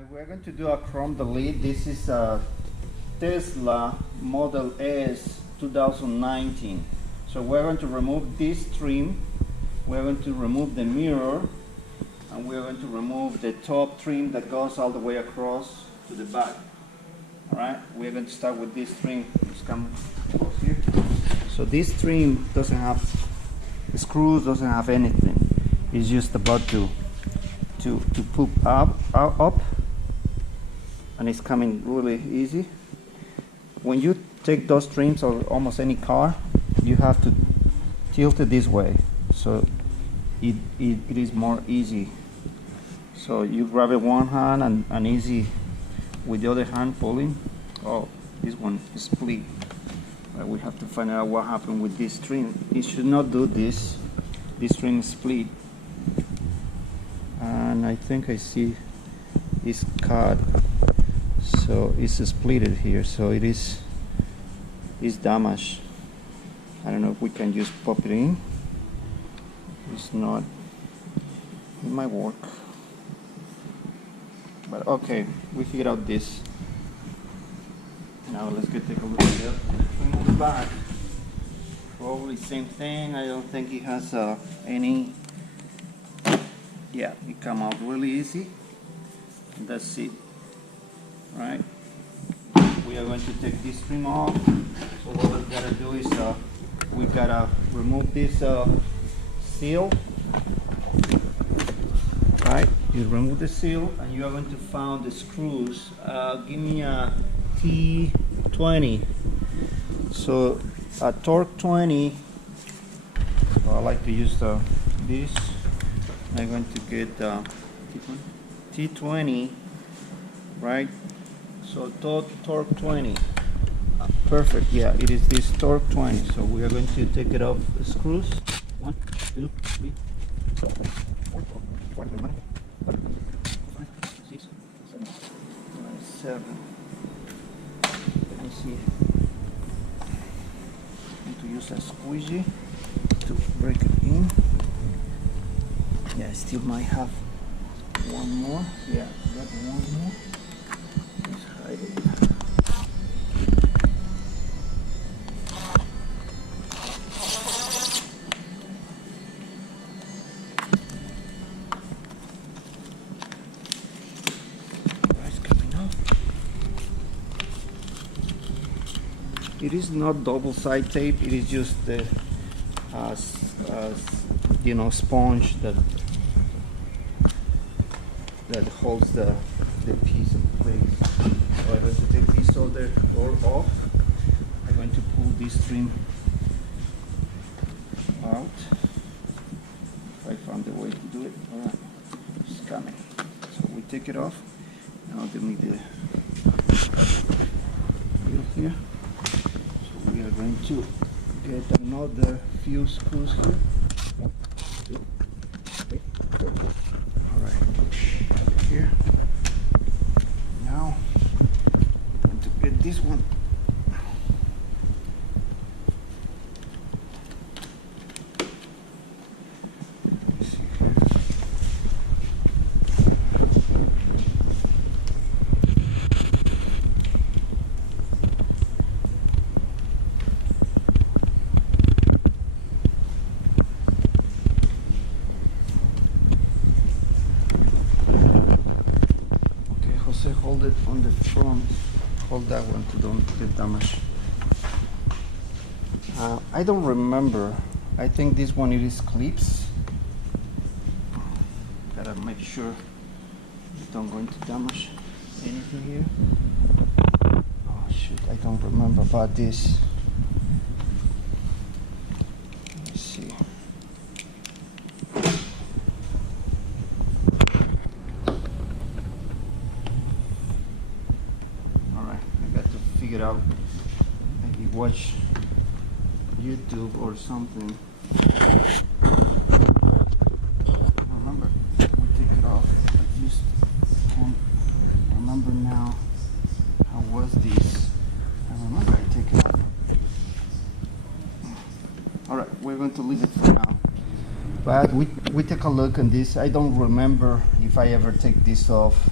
Alright, we're going to do a chrome delete. This is a Tesla Model S 2019. So we're going to remove this trim, we're going to remove the mirror, and we're going to remove the top trim that goes all the way across to the back. Alright, we're going to start with this trim. Just come close here. So this trim doesn't have screws, doesn't have anything. It's just about to poop up, and it's coming really easy. When you take those trims or almost any car, you have to tilt it this way, so it is more easy. So you grab it one hand and easy with the other hand pulling. Oh, this one is split. We have to find out what happened with this trim. It should not do this. This trim is split, and I think I see it's cut, so it's splitted here, so it's damaged. I don't know if we can just pop it in. It's not, it might work, but okay, we figured out this. Now let's go take a look at the back. Probably same thing. I don't think it has any. Yeah, it come out really easy. That's it. Right. We are going to take this trim off. So what we gotta do is we gotta remove this seal. Right. You remove the seal, and you are going to find the screws. Give me a T20. So a torque 20. So I like to use this. I'm going to get T20, right? So torque 20. Perfect. Yeah, it is this torque 20. So we are going to take it off the screws. 1, 2, 3, 4, 5, 6, 7. Let me see. To use a squeegee to break it in. Yeah, I still might have one more. Yeah, got one more. Let's hide it. It's coming off. It is not double side tape. It is just the you know, sponge that holds the piece in place. So I'm going to take this other door off. I'm going to pull this trim out. If I found a way to do it. Alright, it's coming. So we take it off. Now give me the wheel here. So we are going to get another few screws here. 1, 2, 3, 4. Alright, here. Now I'm going to get this one. Let me see here. Hold it on the front. Hold that one to don't get damaged. I don't remember. I think this one it is clips. Gotta make sure you don't going to damage anything here. Oh shoot! I don't remember about this. Let me see. Figure out, maybe watch YouTube or something. Remember, we take it off. I just can't remember now. How was this? I remember I take it off. Alright, we're going to leave it for now. But we take a look on this. I don't remember if I ever take this off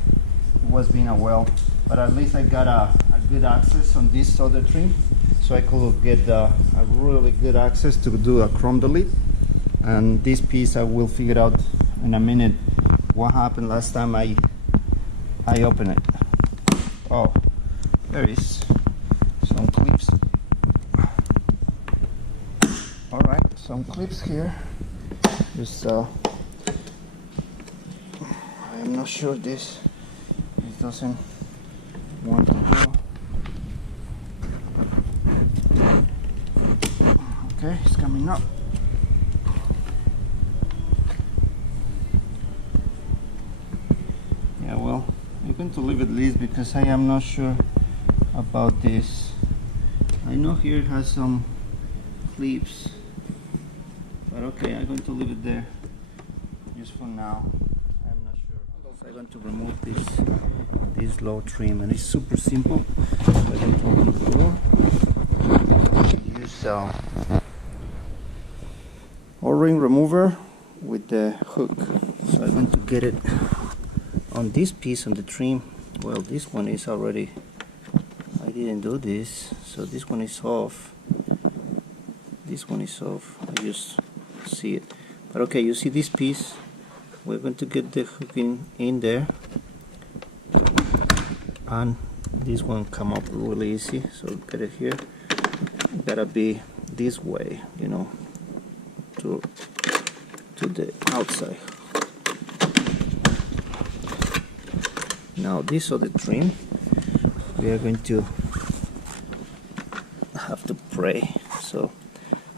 was being a well, but at least I got a good access on this other trim, so I could get a really good access to do a chrome delete. And this piece I will figure out in a minute what happened last time I opened it. Oh, there is some clips. All right, some clips here. Just I'm not sure this doesn't want to go. Okay, it's coming up. Yeah, well, I'm going to leave it least because I am not sure about this. I know here it has some clips, but okay, I'm going to leave it there just for now. I'm not sure. I'm going to remove this low trim, and it's super simple. So I'm going to open the door. I'm going to use O-ring remover with the hook. So I'm going to get it on this piece on the trim. Well, this one is already, I didn't do this, so this one is off. This one is off. I just see it. But okay, you see this piece? We're going to get the hook in there, and this one come up really easy. So get it here. It gotta be this way, you know, to the outside. Now this other trim, we are going to have to pray. So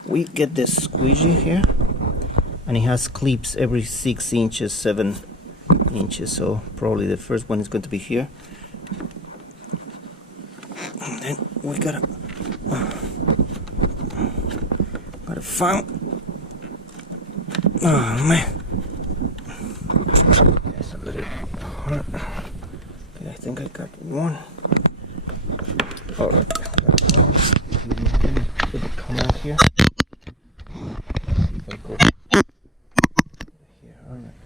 we get this squeegee here, and it has clips every 6 inches, 7 inches. So probably the first one is going to be here, and then we gotta find. Oh man, that's a little hard. Okay, I think I got one. All right, got one. Put it come out here. If I go here, all right.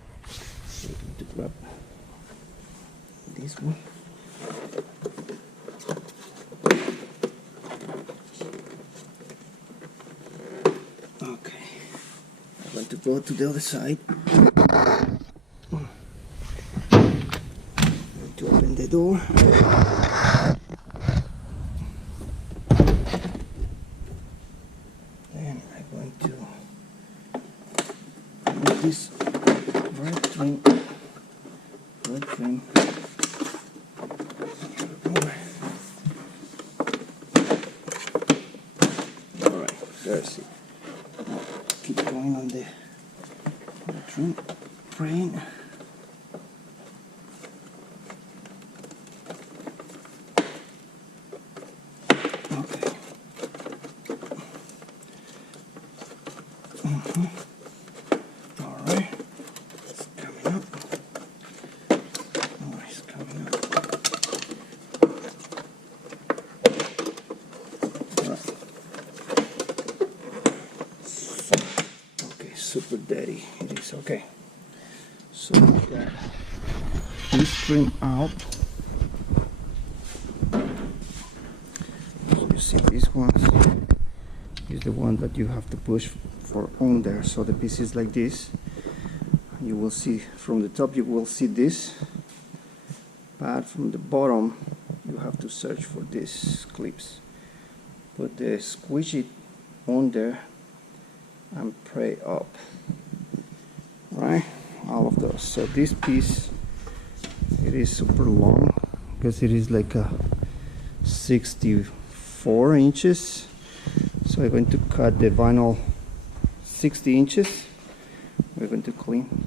So we need to grab this one. Okay, I'm going to go to the other side. To open the door. Then I'm going to put this red trim over. Alright, there's it. Now keep going on the trim, praying. Alright, it's coming up. Alright, it's coming up. Alright. Okay, super dirty. It is okay. So we got this trim out. So you see this one is the one that you have to push for on there. So the piece is like this. You will see from the top, you will see this, but from the bottom you have to search for these clips. Put the squeegee on there and pray up. Right, all of those. So this piece, it is super long because it is like a 64 inches. So I'm going to cut the vinyl 60 inches. We're going to clean